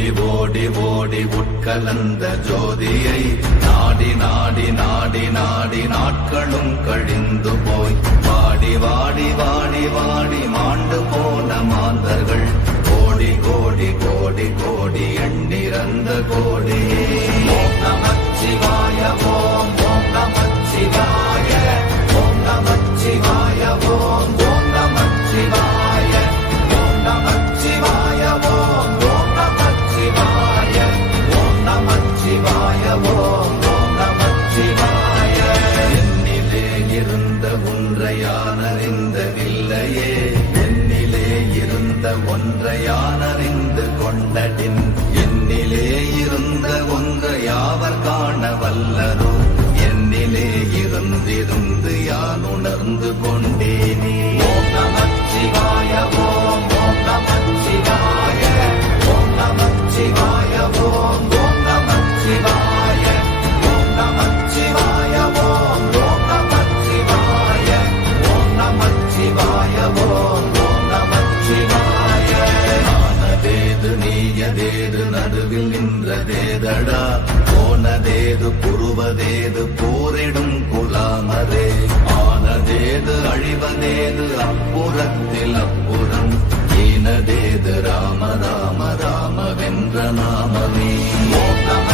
ஓடி ஓடி ஓடி உட்கலந்த ஜோதியை நாடி நாடி நாடி நாடி நாட்களும் கழிந்து போய் வாடி வாடி வாடி வாடி மாண்டு போன மாந்தர்கள் கோடி கோடி கோடி கோடி எண்ணிறந்த கோடியே. ஓம் நமச்சிவாய ஓம் ஓம் நமச்சிவாய ஓம் நமச்சிவாய ஓம் ஓம் நமச்சிவாய ஓம் நமச்சிவாய ஓம் ஓம் நமச்சிவாய ஓம் நமச்சிவாய ஓம் ஓம் நமச்சிவாய. என்னிலே இருந்த ஒன்றையானறிந்ததில்லையே, என்னிலே இருந்த ஒன்றையானறிந்து கொண்டடின், என்னிலே இருந்த ஒன்று யாவர் காண வல்லரோ, என்னிலே இருந்திருந்து யான் உணர்ந்து கொண்டேனே. ஓம் நமச்சிவாய ஓம் ஓம் நமச்சிவாய ஓம் நமச்சிவாய ஓம் ஓம் நமச்சிவாய ஓம் நமச்சிவாய ஓம் ஓம் நமச்சிவாய ஓம் நமச்சிவாய ஓம் ஓம் நமச்சிவாய. ஆனதேது நீயதேது நடுவில் நின்றதேதடா, போனதேது புருவதேது போரிடும் குலாமரே, ஆனதேது அழிவதேது அப்புறத்தில் அப்புறம், ஈனதேது ராம ராம ராம வென்ற நாமமே. ஓம் நம